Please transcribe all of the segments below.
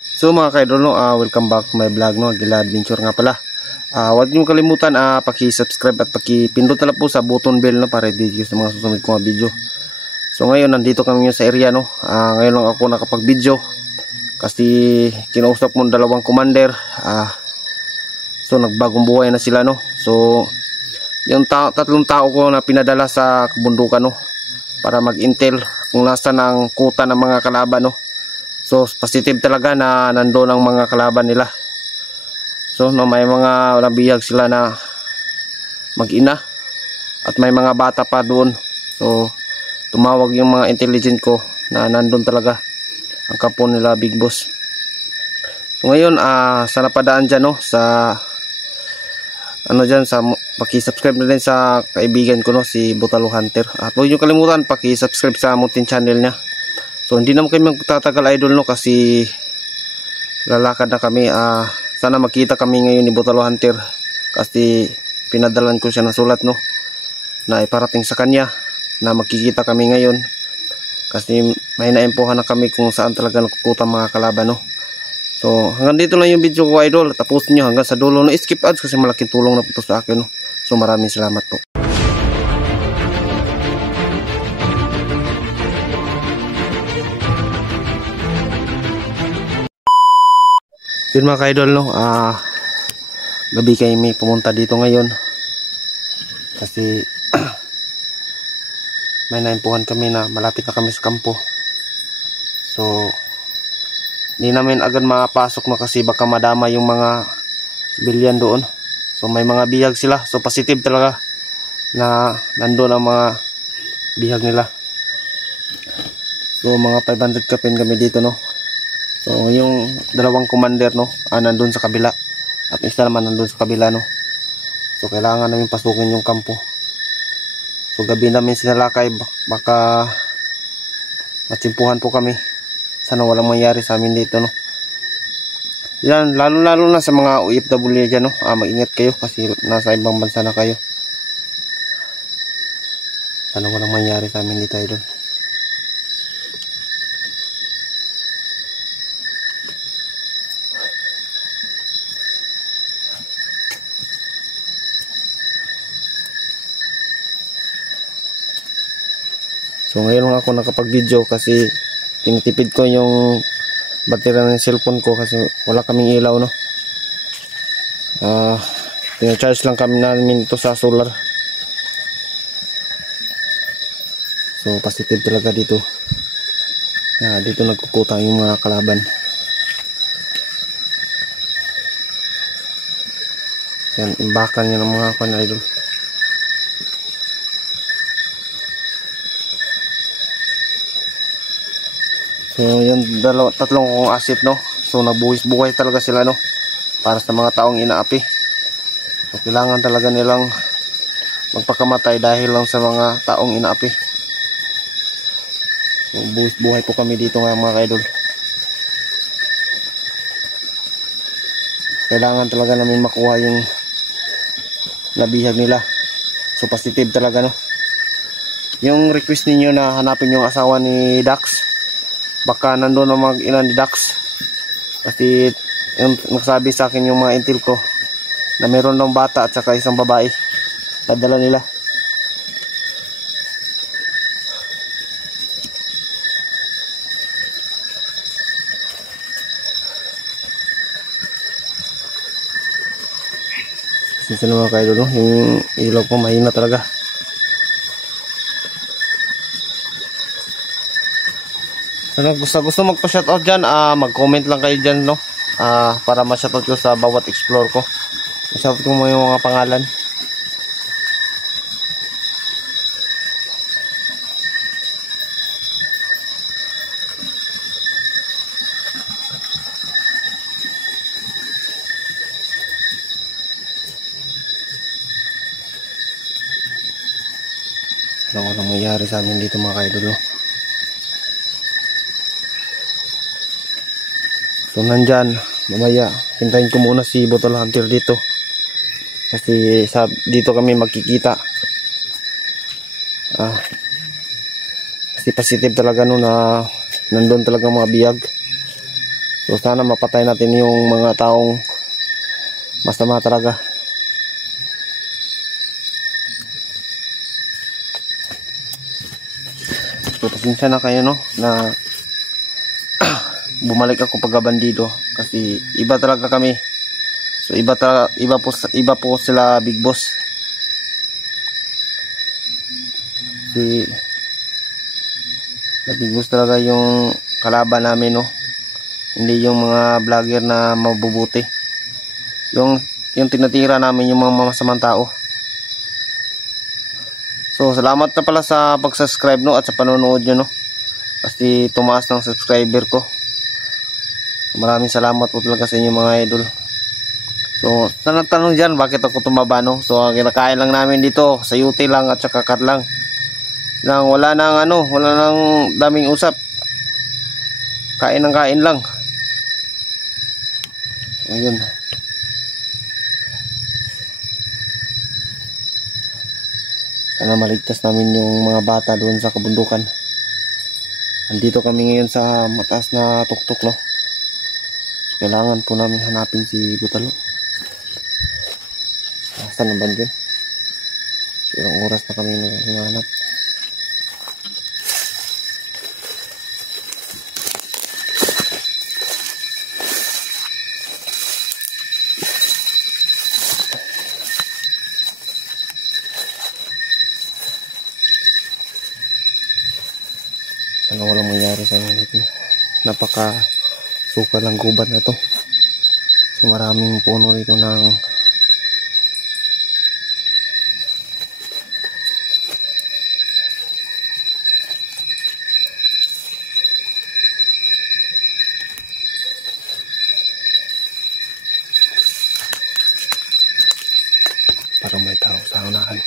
So mga ka-idol, no, welcome back to my vlog, no, Aguila Adventure nga pala. Huwag niyo kalimutan paki-subscribe at paki-pindot na lang po sa button bell, no, para i-video sa mga susunod kong video. So ngayon nandito kami sa area, no. Ngayon lang ako nakapag-video kasi kinausap mo dalawang commander. So nagbagong buhay na sila, no. So yung tatlong tao ko na pinadala sa kabundukan, no, para mag-intel kung nasa ng kuta ng mga kalaban, no. So positive talaga na nandoon ang mga kalaban nila. So no, may mga nabihag sila na mag-ina at may mga bata pa doon. So tumawag yung mga intelligent ko na nandoon talaga ang kampo nila Big Boss. So ngayon sana padaan dyan, no, sa dyan, sa paki-subscribe na din sa kaibigan ko, no, si Butalo Hunter. At huwag nyo kalimutan paki-subscribe sa muntin channel niya. So hindi naman kami magtatagal, idol, no, kasi lalakad na kami. Sana makita kami ngayon ni Butalo Hunter kasi pinadalan ko siya ng sulat, no, na iparating sa kanya na magkikita kami ngayon kasi may naimpuhan na kami kung saan talaga nakukuta mga kalaban, no. So hanggang dito lang yung video ko, idol. Tapusin nyo hanggang sa dulo, no. Skip ads kasi malaking tulong na po ito sa akin, no. So maraming salamat po. Yun mga ka-idol, no, gabi kami pumunta dito ngayon kasi may naimpuhan kami na malapit na kami sa kampo. So hindi namin agad mapasok, no, kasi baka madama yung mga civilian doon. So may mga bihag sila. So positive talaga na nandoon ang mga bihag nila. So mga 500 kapin kami dito, no. So yung dalawang commander, no, nandun sa kabila at isa naman nandun sa kabila, no. So kailangan namin pasukin yung kampo. So gabi namin sinalakay, baka matsimpuhan po kami. Sana walang mangyari sa amin dito, no. Yan, lalo na sa mga OFW dyan, no. Mag-ingat kayo kasi nasa ibang bansa na kayo. Sana walang mangyari sa amin dito, idol. So ngayon lang ako nakapag-video kasi tinitipid ko yung baterya ng cellphone ko kasi wala kaming ilaw, no. Tina-charge lang kami namin ito sa solar. So positive talaga dito. Dito nagkukutang yung mga kalaban. Yan, imbakan yan ng mga idol. So yung tatlong kong asset, no. So nabuhis-buhay talaga sila, no, para sa mga taong inaapi. So kailangan talaga nilang magpakamatay dahil lang sa mga taong inaapi. So buhis-buhay po kami dito nga mga idol. Kailangan talaga namin makuha yung nabihag nila. So positive talaga, no. Yung request ninyo na hanapin yung asawa ni Dax, baka nandun na mag-ina ni Dax kasi yung nagsabi sa akin yung mga intel ko na meron ng bata at saka isang babae padala nila. Kasi naman kayo, no, yung ilaw ko mahina talaga. So gusto magpa-shoutout dyan, mag-comment lang kayo dyan, no, para ma-shoutout ko sa bawat explore ko. Ma-shoutout ko mo yung mga pangalan. Walang mangyari sa amin dito mga kaidol, no. So nandyan, mamaya hintayin ko muna si Butalo Hunter dito kasi dito kami magkikita. Kasi positive talaga, no, na nandun talaga mga biyag. So So sana mapatay natin yung mga taong masama talaga. So pasensya na kayo no na bumalik ako pagkabandido kasi iba talaga kami. So iba po sila Big Boss. Si Big Boss talaga yung kalaban namin no. Hindi yung mga vlogger na mabubuti. Yung tinatira namin yung mga masamang tao. So salamat na pala sa pag-subscribe no at sa panonood nyo no. Kasi tumaas ng subscriber ko. Maraming salamat po talaga sa inyo mga idol. So tanong dyan bakit ako tumaba no. So ang kinakain lang namin dito sa UT lang at saka cut lang. Wala nang daming usap. Kain ng kain lang. Ayun. Sana maligtas namin yung mga bata doon sa kabundukan. Andito kami ngayon sa mataas na tuktok no. Kailangan po namin hanapin si Butalo. Saan na ba dyan? Ilang oras na kami hinahanap. Sana walang mangyari sa mga dito. Napaka suka lang gubat na to. So maraming puno rito ng parang may tao sa unahan.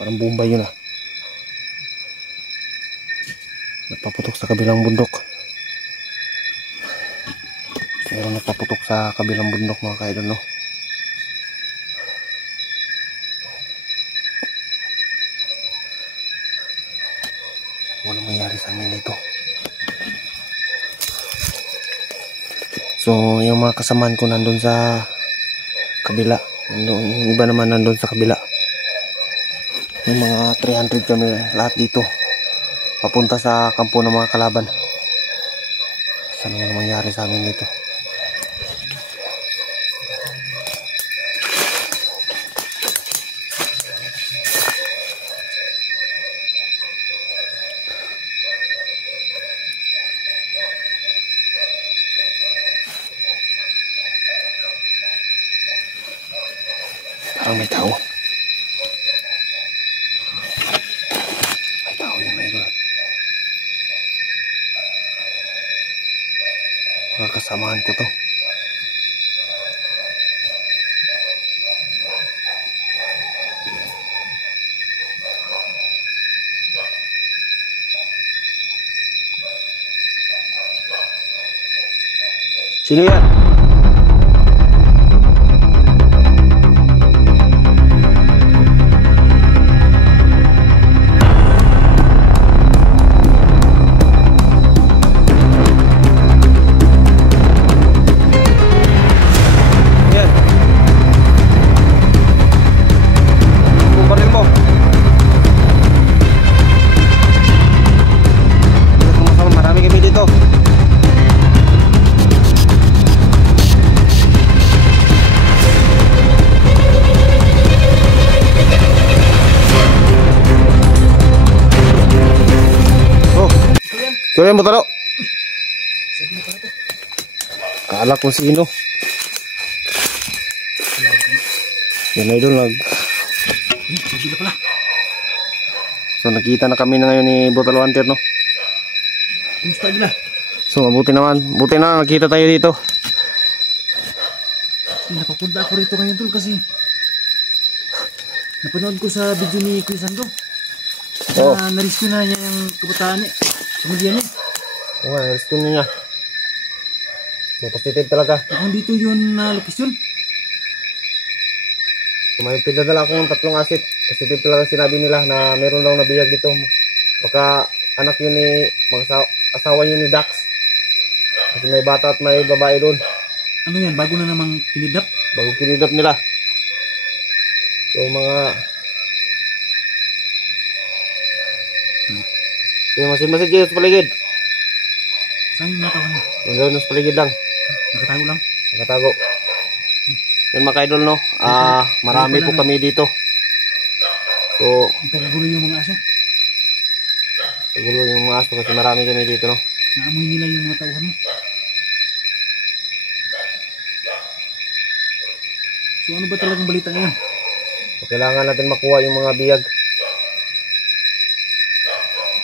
Parang bomba yun ah. Nagpaputok sa kabilang bundok. Meron nagpaputok sa kabilang bundok mga kaidol no. Walang mangyari sa amin dito. So yung mga kasamaan ko nandun sa kabila. Yung iba naman nandun sa kabila. Yung mga 300 kami lahat dito papunta sa kampo ng mga kalaban. Sana walang mangyari sa amin dito. Parang may tao. Mga kasamahan ko to. Sino yan? Kaya mo taro. Kala ko sino. Yan idol, Pagila pala. so nakita na kami na ngayon ni Bottle Hunter, no? Kumusta Agila? So mabuti naman, buti na nakita tayo dito. Napapunta ako rito ngayon tol kasi napanood ko sa video ni Kuya Sando. Oo. Na-rescue na niya yung kabataan niya. Pamilya niya. Oo nga, rescue niya. So positive talaga. Kung dito yun na lokasyon. So may pinadala akong 3 asit. Positive talaga sinabi nila na meron daw nabiyag dito. Baka anak yun ni, asawa yun ni Dax. Kasi may bata at may babae doon. Ano yan? Bago na namang kinidnap? Bago kinidnap nila. So mga yung masin-masin dyan sa paligid. Saan yung natawa niya? Nandun sa paligid lang. Nakatago lang? Nakatago. Yun mga idol, no? Marami po kami dito. So Ang tagagulo yung mga aso. siguro yung mga aso kasi marami kami dito, no? Naamoy nila yung mga tauhan mo. So ano ba talagang balita ngayon? So, kailangan natin makuha yung mga biyag.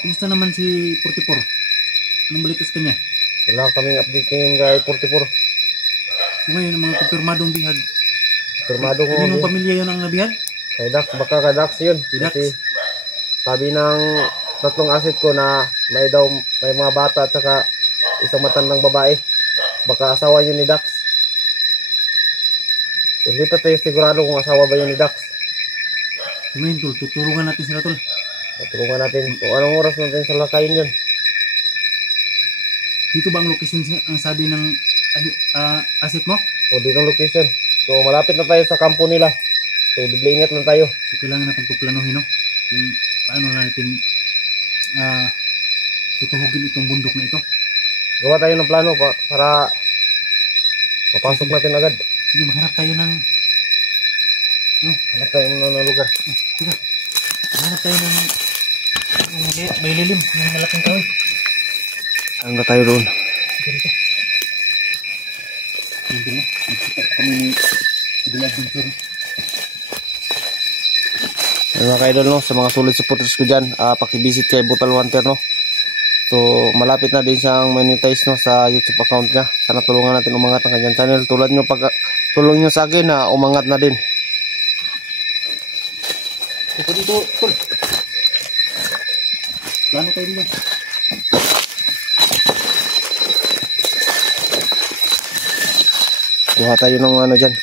Kumusta naman si 44? Anong balita sa kanya? Wala kaming update ngayon kay 44. So ngayon ang mga kumpirmadong bihag. Firmado ko Kaninong pamilya yun ang nabihag? kay Dax, baka kay Dax yun. Kay Dax? Kasi sabi ng 3 asit ko na may mga bata at saka isang matandang babae. Baka asawa yun ni Dax. Hindi pa tayo sigurado kung asawa ba yun ni Dax. So ngayon tol, tutulungan natin sila tol. Tulungan natin kung anong oras natin sa lakayin yun. Dito ba ang location ang sabi ng asset mo? O dito ang location. So malapit na tayo sa kampo nila. So bigla ingat lang tayo. So kailangan natin puplanuhin no? Kung paano natin tutuhugin itong bundok na ito. Gawa tayo ng plano para mapasok natin agad. Sige, maghanap tayo ng Hanap tayo ng lugar. sige, maghanap tayo ng may lilim, may malaking kahoy. Saan ba tayo doon? Dito. Hindi na. Nagkita kami ni Idol Adventure. Ayun mga ka-idol, no? Sa mga solid supporters ko dyan, pakivisit kay Bottle Hunter, no? So malapit na din siyang monetize, no, sa YouTube account niya. Sana tulungan natin umangat ang kanyang channel. Tulad nyo tulong nyo sa akin na umangat na din. Ito dito, tol. Plano tayo dito. Kuha tayo ng ano dyan.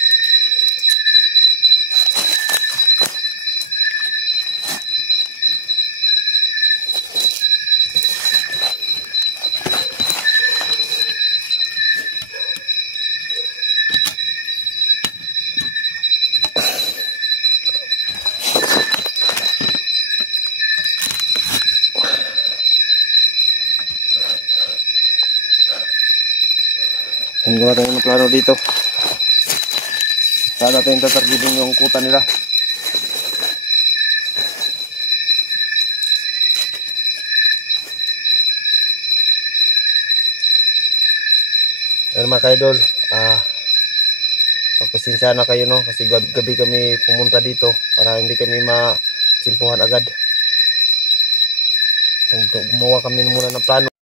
Ang gawa tayo ng plano dito. Saan natin tatargetin yung kuta nila. Ayun mga ka-idol, pagpasensya na kayo, no, kasi gabi kami pumunta dito para hindi kami masimpuhan agad. So, gumawa kami muna ng plano.